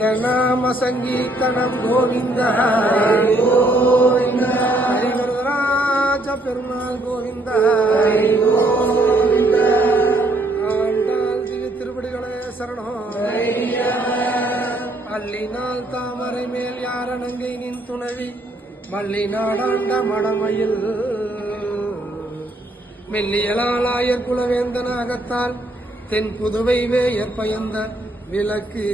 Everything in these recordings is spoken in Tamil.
நாம சங்கீர்த்தனம் கோவிந்த ஹரிவரதராஜ பெருமாள் கோவிந்த ஆண்டாள் திரு திருப்படிகளே சரணம். அல்லினால் தாமரை மேல் யாரணங்கை நின் துணவி மல்லி நாடாண்ட மடமையில் மெல்லியலாளாயர் குலவேந்தன அகத்தால் தென் புதுவை வேயற் பயந்த விளக்கு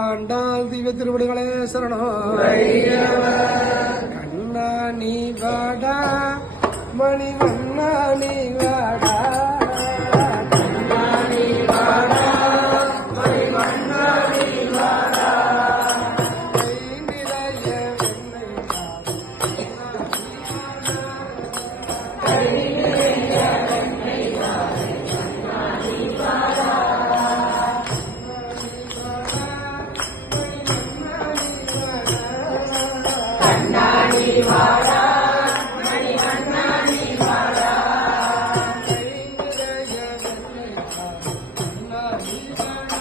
ஆண்டாள் திவ்ய திருவடிகளே சரணம். கண்ணா நீ வாடா மணிவண்ணா நீ வாடா, கண்ணா நீ வாடா மணிவண்ணா நீ வாடா, கை நிறைய வெண்ணெய் வாடா, மணிவண்ணா நீ வாடா, கை நிறைய வெண்ணெய் வாடா, கண்ணா நீ வாடா.